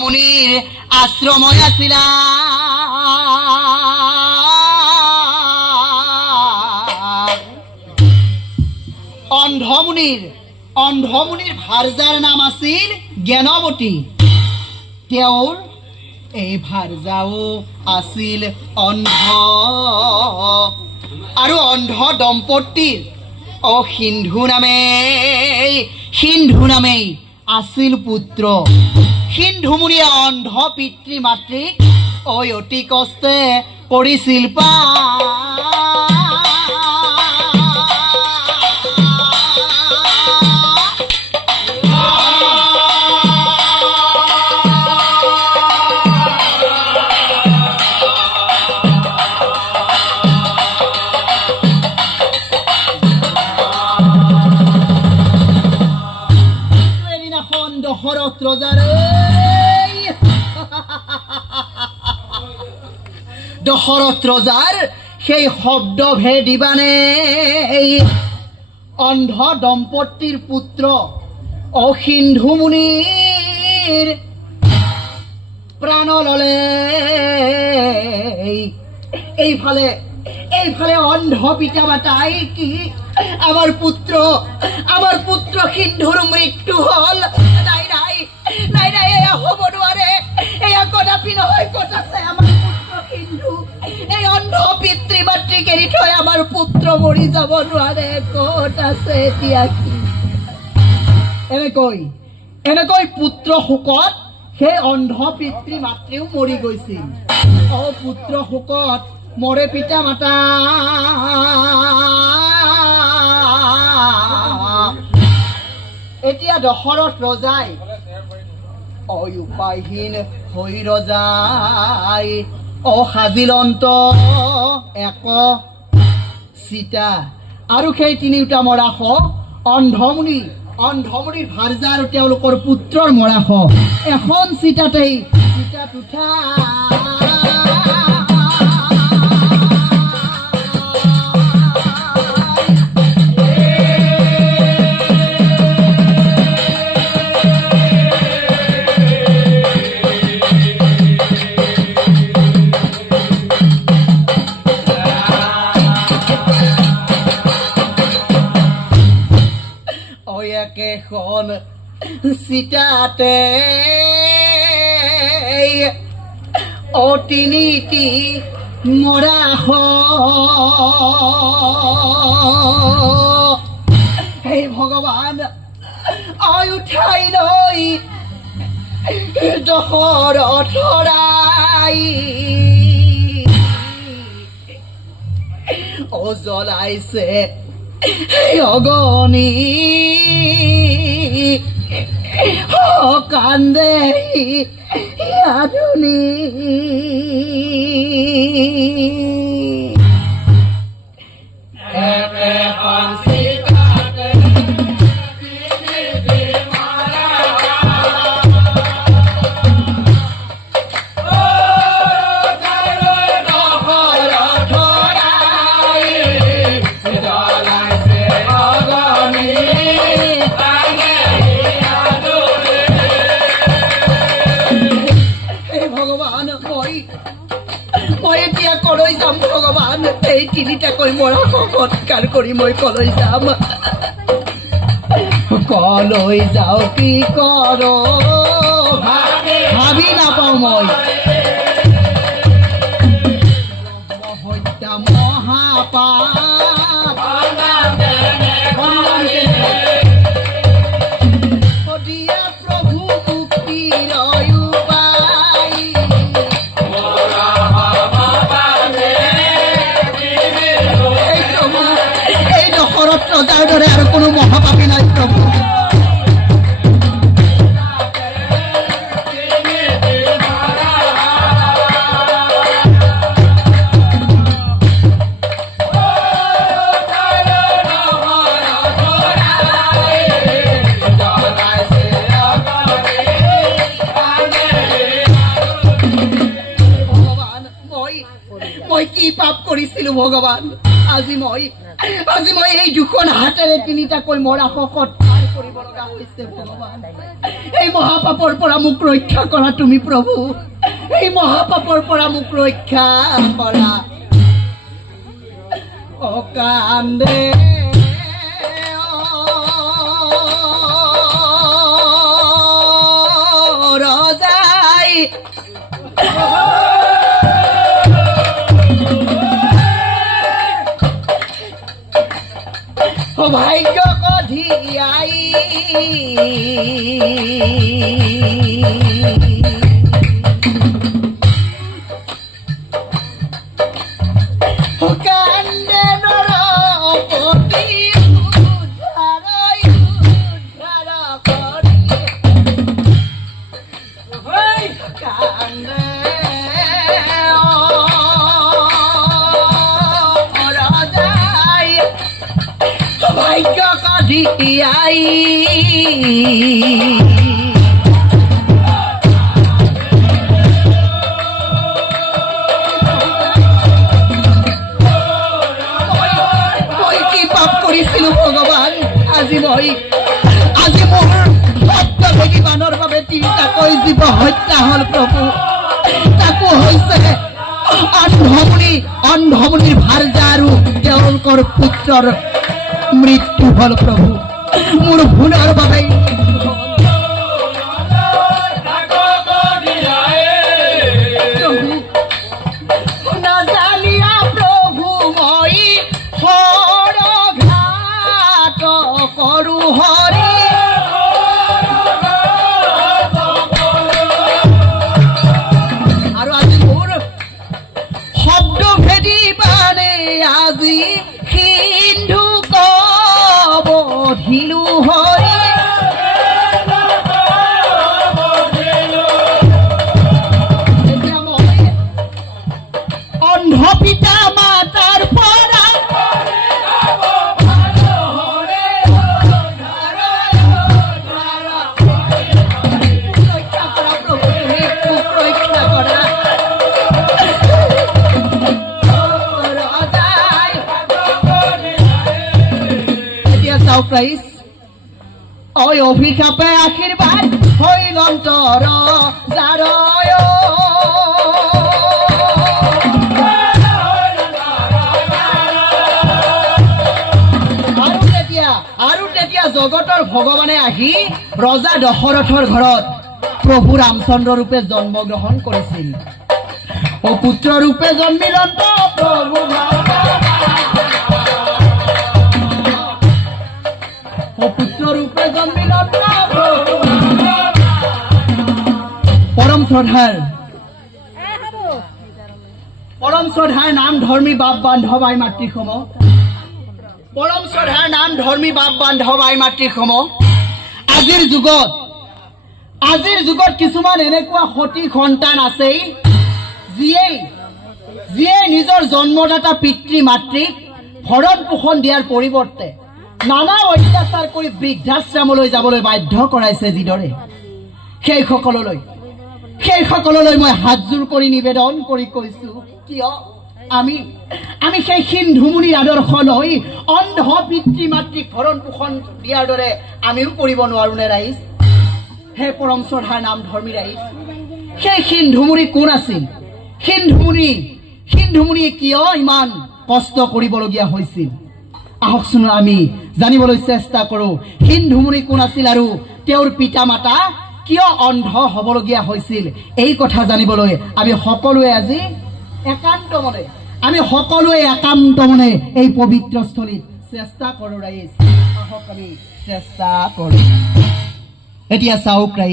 মুনিৰ আশ্ৰময় আছিলা অন্ধমুনিৰ ভাৰ্যাৰ নাম আছিল জ্ঞানৱতী। তেওঁৰ এই ভাৰ্যাও আছিল অন্ধ আৰু অন্ধ দম্পতীৰ সিন্ধু নামেই আছিল পুত্ৰ। সিন্ধু মুনিয়ে অন্ধ পিতৃ মাতৃক অতি কষ্টে কৰিছিল দশৰথ ৰজাৰ সেই শব্দ ভেদিবানে অন্ধ দম্পতীৰ পুত্ৰ সিন্ধু মুনিৰ প্ৰাণ ললে। এইফালে অন্ধ পিতা মাতাই কি আমাৰ পুত্ৰ সিন্ধুৰ মৃত্যু হল। নাই নাই নাই নাই, এয়া হ'ব নোৱাৰে, এয়া কদাপি নহয়। ক'ত আছে আমাৰ পুত্ৰ সিন্ধু? এই অন্ধ পিতৃ মাতৃক এৰি থৈ আমাৰ পুত্ৰ মৰি যাব নোৱাৰে। ক'ত আছে এতিয়া? কি এনেকৈ পুত্ৰ শোকত সেই অন্ধ পিতৃ মাতৃও মৰি গৈছিল। পুত্ৰ শোকত মৰে পিতা মাতা। এতিয়া দশৰথ ৰজাই উপায়হীন হৈ ৰজাই সাজিলন্ত এক চিতা আৰু সেই তিনিওটা মৰাশ অন্ধমুনিৰ ভাৰ্যা আৰু তেওঁলোকৰ পুত্ৰৰ মৰাশ এখন চিতাতেই উঠা। একেখন চিতাতে তিনিটি মৰাশ। হে ভগৱান, উঠাই লৈ দশৰথৰাই জ্বলাইছে অগণি কান্দে আধুনি। মই এতিয়া কলৈ যাম ভগৱান? এই তিনিটাকৈ মৰাশ সৎকাৰ কৰি মই কলৈ যাম? কলৈ যাওঁ কি কৰো ভাবি নাপাওঁ মই। হত্যা মহাপাপ প্ৰভু মুক্তিৰ ৰজাৰ দৰে আৰু কোনো মহাপাপী নাই প্ৰভু। মই কি পাপ কৰিছিলো ভগৱান? আজি মই এই দুখন হাতেৰে তিনিটাকৈ মৰাশ সৎকাৰ কৰিব লগা হৈছে ভগৱান এই মহাপাপৰ পৰা মোক ৰক্ষা কৰা তুমি প্ৰভু এই মহাপাপৰ পৰা মোক ৰক্ষা কৰা ও কান্দে ৰজাই ভাগ্য কধিয়াই কান্দে নৰপতি উদ্ধাৰ কৰি কান্দে ৰজাই ভাগ্য কধিয়াই কৰিছিলো ভগৱান আজি মোৰ সত্যভোগী মানৰ বাবে তিনিটাকৈ জীৱ হত্যা হল প্ৰভু তাকো হৈছে অন্ধমুনিৰ ভাৰ্যা আৰু তেওঁলোকৰ পুত্ৰৰ মৃত্যু হল প্ৰভু মোৰ ভুলৰ বাবে নাজানিয়া প্ৰভু মই কৰো হৰি আৰু আজি মোৰ শব্দ ভেদি মানে আজি সিন্ধু কবধিলো হৰি এতিয়া মই অন্ধ পিতা মাতাৰ পৰা প্ৰাইস ওই অভিশাপে আশীৰ্বাদ হইল অন্তৰ যাৰ আৰু তেতিয়া জগতৰ ভগৱানে আহি ৰজা দশৰথৰ ঘৰত প্ৰভু ৰামচন্দ্ৰ ৰূপে জন্মগ্ৰহণ কৰিছিল ও পুত্ৰ ৰূপে জন্মিল প্ৰভু পুত্ৰ ৰূপে জন্মিল পৰম শ্ৰদ্ধাৰ নাম ধৰ্মী বাপ বান্ধৱ আই মাতৃসম পৰম শ্ৰদ্ধাৰ নাম ধৰ্মী বাপ বান্ধৱ আই মাতৃসম আজিৰ যুগত কিছুমান এনেকুৱা সতী সন্তান আছেই যিয়ে নিজৰ জন্মদাতা পিতৃ মাতৃক ভৰণ পোষণ দিয়াৰ পৰিৱৰ্তে নানা অত্যাচাৰ কৰি বৃদ্ধাশ্ৰমলৈ যাবলৈ বাধ্য কৰাইছে যিদৰে সেইসকললৈ মই হাতযোৰ কৰি নিবেদন কৰি কৈছো কিয় আমি সেই সিন্ধুমুনিৰ আদৰ্শ লৈ অন্ধ পিতৃ মাতৃক ভৰণ পোষণ দিয়াৰ দৰে আমিও কৰিব নোৱাৰো নে ৰাইজ হে পৰম শ্ৰদ্ধাৰ নাম ধৰ্মী ৰাইজ সেই সিন্ধুমুনি কোন আছিল সিন্ধুমুনিয়ে কিয় ইমান কষ্ট কৰিবলগীয়া হৈছিল আহকচোন আমি জানিবলৈ চেষ্টা কৰো সিন্ধুমুনি কোন আছিল আৰু তেওঁৰ পিতা মাতা কিয় অন্ধ হবলগীয়া হৈছিল এই কথা জানিবলৈ আমি সকলোৱে আজি একান্ত মনে এই পবিত্ৰ স্থলীত চেষ্টা কৰো ৰাইজ আহক আমি চেষ্টা কৰো এতিয়া চাওক ৰাইজ